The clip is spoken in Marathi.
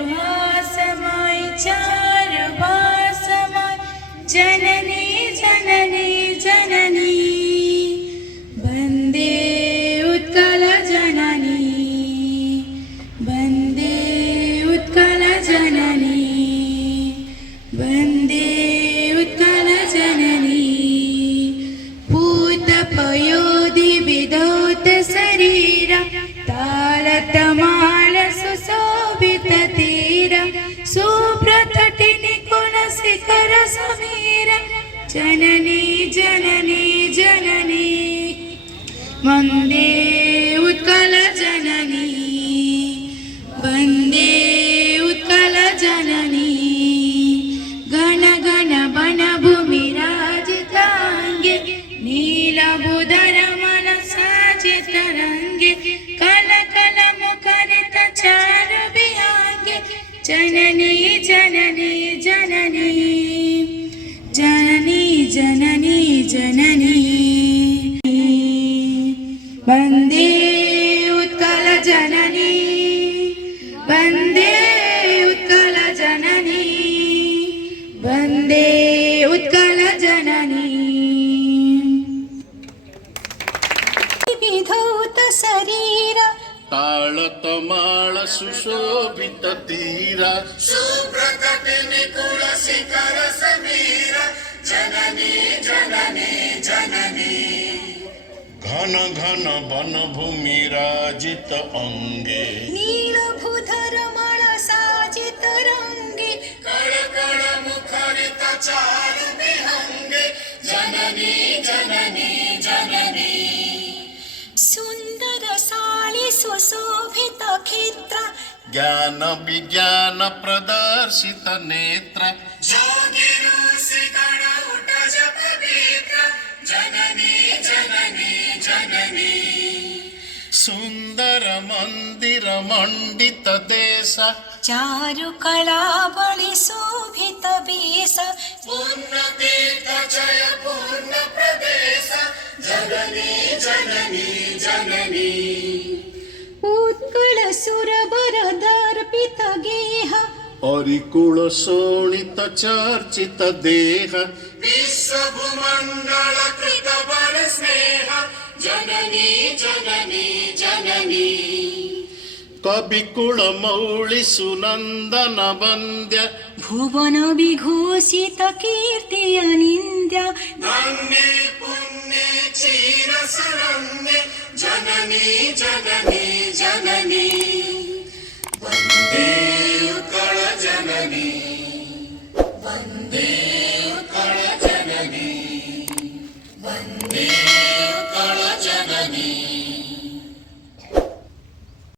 चारुहासमाय चारुभासमाय जननी जननी जननी वन्दे उत्कलजननी वन्दे उत्कलजननी वन्दे उत्कलजननी पूतपयोधिविधौत शरीरा तालतमाल सुशोभिततीरा सुप्रतटिनिकुलशिखर समीरा जननी जननी जननी वन्दे उत्कलजननी वन्दे उत्कलजननी घन घन वनभूमिराजिताङ्गे नीलबुधर मनसाजितरङ्गे कलकलमुखरित चारुविहाङ्गे जननी जननी जननी जननी जननी जननी वन्दे उत्कलजननी वन्दे उत्कलजननी वन्दे उत्कलजननी विधौत शरीर ताळतमाळ सुशोभित तीरा सुप्रकटिनिकुलशिखर समीरा जननी जननी जननी घन घन वनभूमिराजित अंगे नीलभूधर मळसाजित रंगे कळकळ मुखरित चारु विहंगे जननी जननी जननी सुंदर साळी सुशोभित क्षेत्र ज्ञान विज्ञान प्रदर्शित नेत्र ज्योतिरूसी गणउट जपवित्र जननी जननी जननी सुंदर मंदिर मंडित देश चारु कला बळी शोभित वेश पूर्ण तीर्थ जय पूर्ण प्रदेश जननी जननी जननी उत्कल सुरवर दर्पित गेह अरिकुळ शोणित चर्चित देह विश्वभूमण्डल कृत बल स्नेह जननी जननी जननी कविकुळ मौळि सुनंदन वन्द्य भुवन विघोषित कीर्ति अनिन्द्य धन्ये पुण्ये चिर शरण्ये जननी जननी जननी वन्दे उत्कल जननी वन्दे उत्कल जननी वन्दे